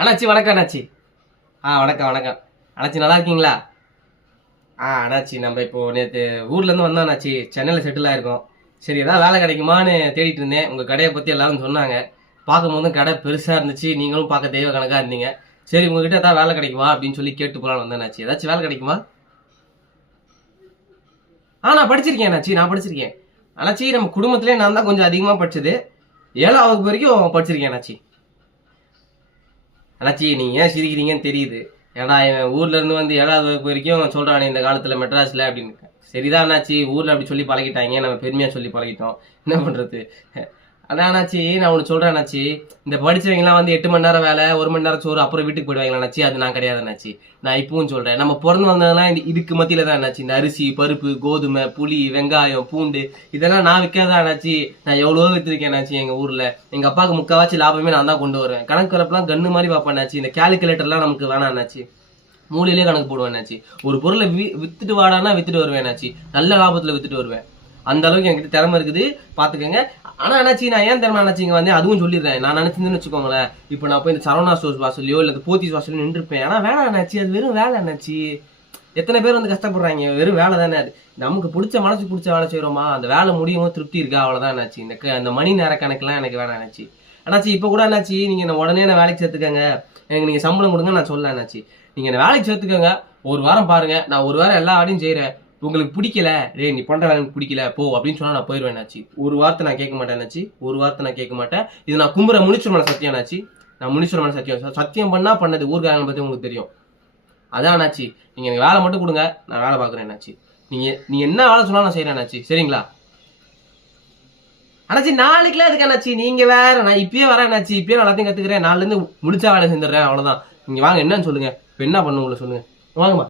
அண்ணாச்சி வணக்கம் அண்ணாச்சி. வணக்கம் வணக்கம் அண்ணாச்சி, நல்லா இருக்கீங்களா? அண்ணாச்சி நம்ம இப்போ நேற்று ஊர்லேருந்து வந்தோம் அண்ணாச்சி. சென்னையில் செட்டில் ஆயிருக்கோம். சரி ஏதாவது வேலை கிடைக்குமான்னு தேடிட்டு இருந்தேன். உங்கள் கடையை பற்றி எல்லாரும் சொன்னாங்க. பார்க்கும்போதும் கடை பெருசாக இருந்துச்சு, நீங்களும் பார்க்க தெய்வ கணக்காக இருந்தீங்க. சரி உங்ககிட்ட ஏதாவது வேலை கிடைக்குமா அப்படின்னு சொல்லி கேட்டு போகலான்னு வந்தேன் அண்ணாச்சி. ஏதாச்சும் வேலை கிடைக்குமா? நான் படிச்சிருக்கேன் அண்ணாச்சி, நான் படிச்சிருக்கேன் அண்ணாச்சி. நம்ம குடும்பத்திலே நான் தான் கொஞ்சம் அதிகமாக படிச்சது. 7ஆம் வகுப்பு வரைக்கும் படிச்சிருக்கேன் அண்ணாச்சி. அண்ணாச்சி நீங்க ஏன் சிரிக்கிறீங்கன்னு தெரியுது. ஏன்னா என் ஊர்ல இருந்து வந்து 7ஆவது வகுப்பு வரைக்கும் சொல்றானே இந்த காலத்துல மெட்ராஸ்ல அப்படின்னு. சரிதான் அண்ணாச்சி, ஊர்ல அப்படி சொல்லி பழகிட்டாங்க, நம்ம பெருமையா சொல்லி பழகிட்டோம். என்ன பண்றது? அண்ணாச்சி நான் ஒன்று சொல்றேன் அண்ணாச்சி. இந்த படிச்சவங்கலாம் வந்து 8 மணி நேரம் வேலை, 1 மணி நேரம் சோறு, அப்புறம் வீட்டுக்கு போயிடுவாங்களா அண்ணாச்சி? அது நான் கிடையாது அண்ணாச்சி. நான் இப்பவும் சொல்றேன், நம்ம பிறந்து வந்ததெல்லாம் இதுக்கு மத்தியில தான் அண்ணாச்சி. இந்த அரிசி, பருப்பு, கோதுமை, புளி, வெங்காயம், பூண்டு இதெல்லாம் நான் விற்காதான் அண்ணாச்சி. நான் எவ்வளவோ வித்துருக்கேன் அண்ணாச்சி. எங்க ஊர்ல எங்க அப்பாவுக்கு முக்கால்வாசி லாபமே நான் தான் கொண்டு வருவேன். கணக்கு கலப்பெல்லாம் கண்ணு மாதிரி பார்ப்பேன் அண்ணாச்சி. இந்த கால்குலேட்டர்லாம் நமக்கு வேணாம் அண்ணாச்சி. மூலையிலே கணக்கு போடுவேன் அண்ணாச்சி. ஒரு பொருளை வித்துட்டு வாடானா வித்துட்டு வருவேன் அண்ணாச்சி. நல்ல லாபத்துல வித்துட்டு வருவேன். அந்த அளவுக்கு என்கிட்ட திறமை இருக்குது, பாத்துக்கோங்க. ஆனா அண்ணாச்சி நான் ஏன் திறமை அண்ணாச்சி இங்க வந்து அதுவும் சொல்லிடுறேன். நான் நினைச்சிருந்தேன்னு வச்சுக்கோங்களேன், இப்போ நான் போய் இந்த சரவணா ஸ்டோர்ஸ் வாசல்லையோ இல்ல போத்தீஸ் வாசல்லையோ நின்றுப்பேன். ஆனா வேணாம் அண்ணாச்சி, அது வெறும் வேலை அண்ணாச்சி. எத்தனை பேர் வந்து கஷ்டப்படுறாங்க, வெறும் வேலை தானே அது. நமக்கு பிடிச்ச மனசு பிடிச்ச வேலை செய்யறோமா, அந்த வேலை முடியும் திருப்தி இருக்கா, அவ்வளவுதான் அண்ணாச்சி. இந்த மணி நேர கணக்கெல்லாம் எனக்கு வேணாம் அண்ணாச்சி. அண்ணாச்சி இப்ப கூட அண்ணாச்சி நீங்க உடனே நான் வேலைக்கு சேர்த்துக்கங்க, எனக்கு நீங்க சம்பளம் கொடுங்க நான் சொல்ல அண்ணாச்சி. நீங்க என்ன வேலைக்கு சேர்த்துக்கோங்க, ஒரு வாரம் பாருங்க, நான் ஒரு வாரம் எல்லா வேலையும் செய்யறேன். உங்களுக்கு பிடிக்கல, நீ பண்ற வேலை பிடிக்கல போ அப்படின்னு சொன்னா நான் போயிடுவேன் அண்ணாச்சி. ஒரு வார்த்தை நான் கேட்க மாட்டேன் அண்ணாச்சி, ஒரு வார்த்தை நான் கேட்க மாட்டேன். இது நான் கும்புற முனிச்சுரமான சத்தியம் அண்ணாச்சி. நான் முனிச்சுரமான சத்தியம் பண்ணா பண்ணது ஊர்காரங்களை பத்தி உங்களுக்கு தெரியும். அதான் அண்ணாச்சி, நீங்க எனக்கு வேலை மட்டும் கொடுங்க, நான் வேலை பாக்குறேன் அண்ணாச்சி. நீங்க என்ன வேலை சொன்னாலும் நான் செய்யறேன் அண்ணாச்சி, சரிங்களா? அண்ணாச்சி நாளைக்குலாம் எதுக்கு அண்ணாச்சி, நீங்க வேற. நான் இப்பயே வரேன் அண்ணாச்சி, இப்பயே எல்லாத்தையும் கத்துக்கிறேன். நாலுல இருந்து முடிச்சா வேலை செஞ்சிடறேன், அவ்வளவுதான். நீங்க வாங்க, என்னன்னு சொல்லுங்க, இப்ப என்ன பண்ண உங்களை சொல்லுங்க, வாங்கம்மா.